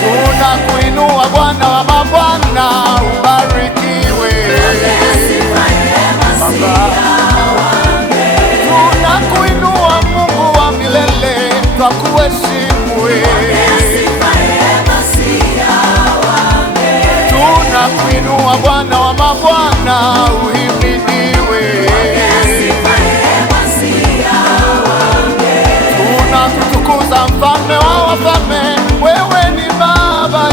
Tunakuinua Bwana wa mabwana, ubarikiwe Baba. Tunakuinua Mungu wa milele, twakuheshimu tunakuinua Bwana wa mabwana, uhimidiwe. Tunakutukuza mfalme wa wafalme, wewe ni Baba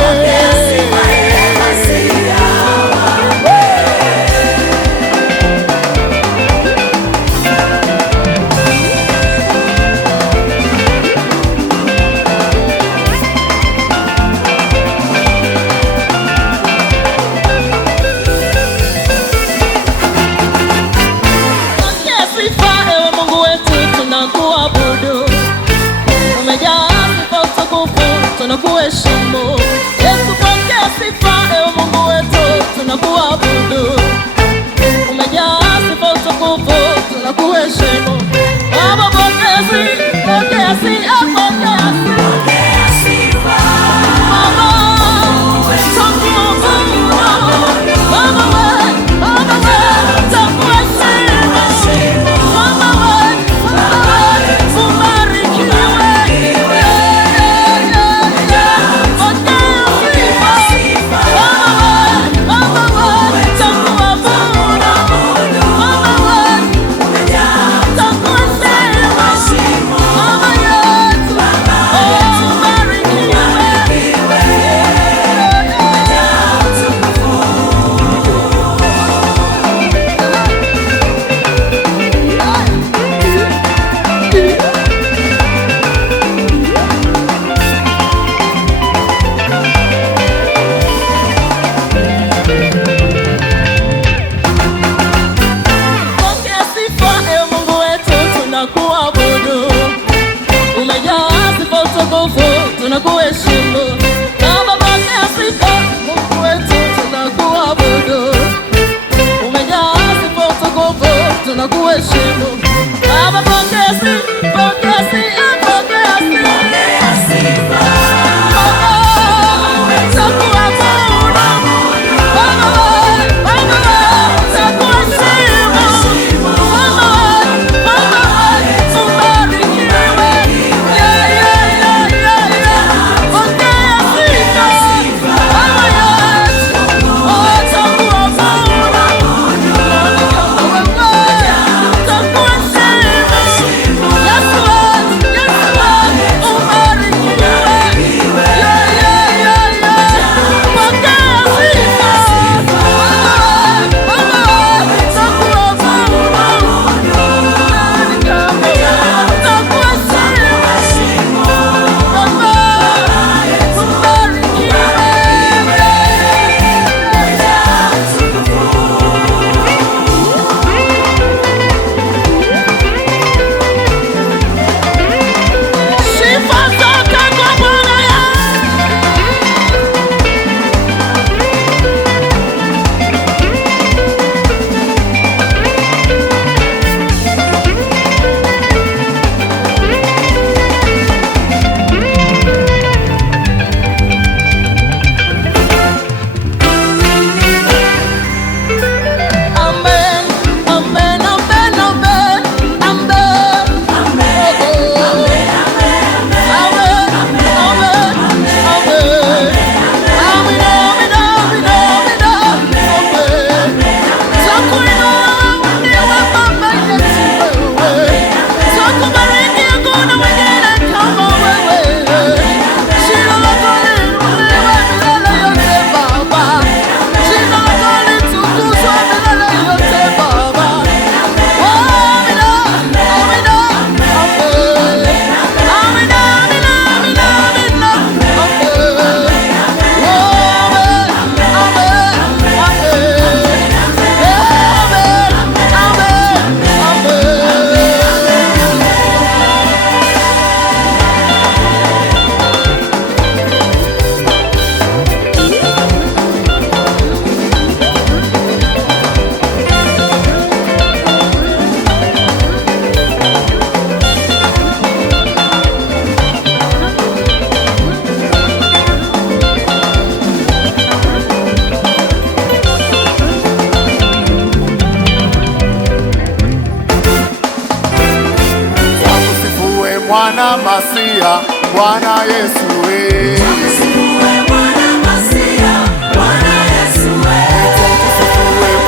mwana Masia, Bwana Yesu we.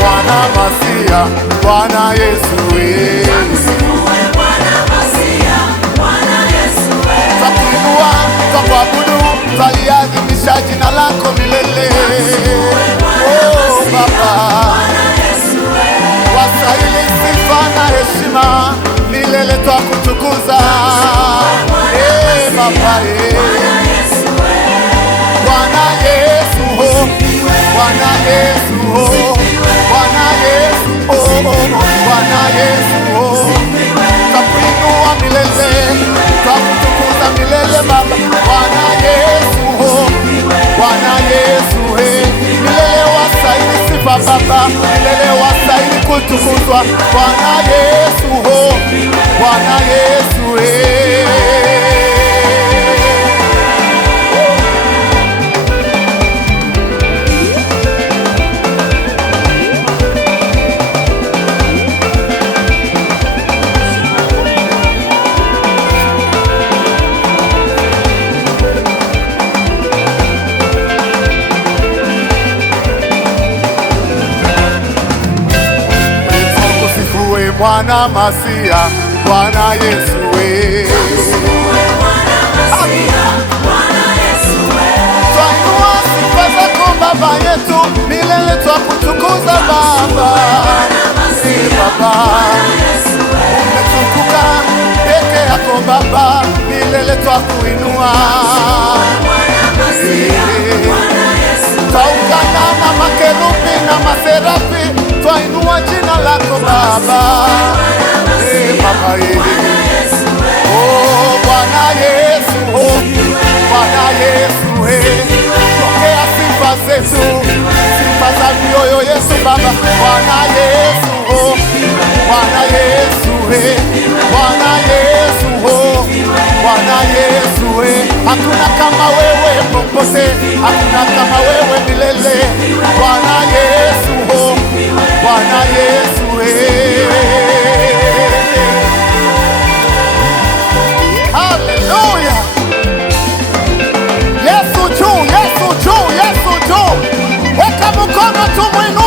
Bwana Masia, Bwana Yesu we. Twakuinua, twakuabudu, twaliadhimisha jina lako milele. Oh Baba, wastahili sifa na heshima milele, twakutukuza. Baba, Bwana Yesu ho, Bwana Yesu ho, Bwana Yesu ho, Bwana Yesu ho. Twakuinua milele, twakutukuza milele Baba. Bwana Yesu ho, Bwana Yesu he. Milele wastahili sifa Baba, milele wastahili kutukuzwa. Bwana Yesu ho, Bwana Yesu he. Mwana Masia, Bwana Yesu we. Twainua sifa zako Baba yetu milele, twakutukuza Baba. Baba, umetukuka peke yako Baba, milele twakuinua. Twaungana na makerubi na maserafi, twainua jina lako Baba. Baba oh Bwana Yesu oh, Bwana Yesu he. Pokea sifa zetu, sifa za mioyo yetu Baba. Bwana Yesu oh, Bwana Yesu he. Bwana Yesu oh, Bwana Yesu he. Hakuna kama wewe popote, hakuna kama wewe milele. Bwana Yesu oh, Bwana Yesu he. Hallelujah. Yesu juu, Yesu juu, Yesu juu. Weka mkono tumuinue.